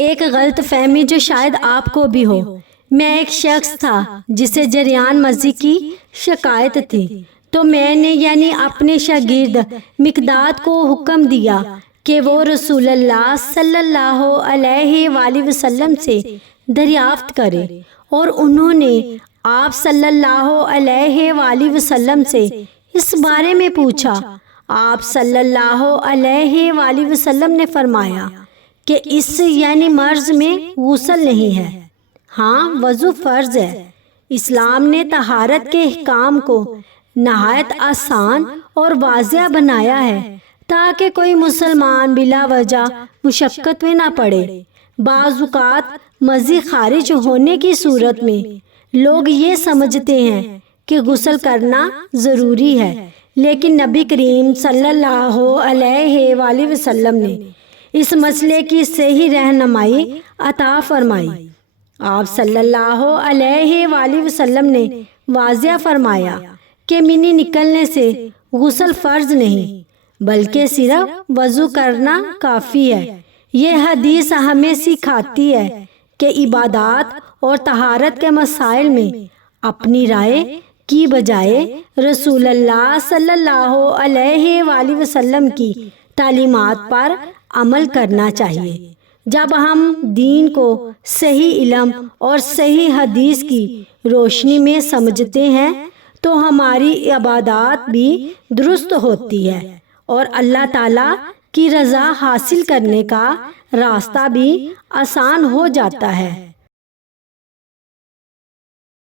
ایک غلط فہمی جو شاید آپ کو بھی ہو۔ میں ایک شخص تھا جسے جریان مزی کی شکایت تھی، تو میں نے یعنی اپنے شاگرد مقداد کو حکم دیا کہ وہ رسول اللہ صلی اللہ علیہ وآلہ وسلم سے دریافت کرے، اور انہوں نے آپ صلی اللہ علیہ وآلہ وسلم سے اس بارے میں پوچھا۔ آپ صلی اللہ علیہ وآلہ وسلم نے فرمایا کہ اس یعنی مرض میں غسل نہیں ہے، ہاں وضو فرض ہے۔ اسلام نے طہارت کے احکام کو نہایت آسان اور واضح بنایا ہے تاکہ کوئی مسلمان بلا وجہ مشقت میں نہ پڑے۔ بعض اوقات مزی خارج ہونے کی صورت میں لوگ یہ سمجھتے ہیں کہ غسل کرنا ضروری ہے، لیکن نبی کریم صلی اللہ علیہ وآلہ وسلم نے اس مسئلے کی صحیح رہنمائی عطا فرمائی۔ آپ صلی اللہ علیہ وآلہ وسلم نے واضح فرمایا کہ منی نکلنے سے غسل فرض نہیں بلکہ صرف وضو کرنا کافی ہے۔ یہ حدیث ہمیں سکھاتی ہے کہ عبادات اور طہارت کے مسائل میں اپنی رائے کی بجائے رسول اللہ صلی اللہ علیہ وآلہ وسلم کی تعلیمات پر عمل کرنا چاہیے۔ جب ہم دین کو صحیح علم اور صحیح حدیث کی روشنی میں سمجھتے ہیں تو ہماری عبادات بھی درست ہوتی ہے اور اللہ تعالیٰ کی رضا حاصل کرنے کا راستہ بھی آسان ہو جاتا ہے۔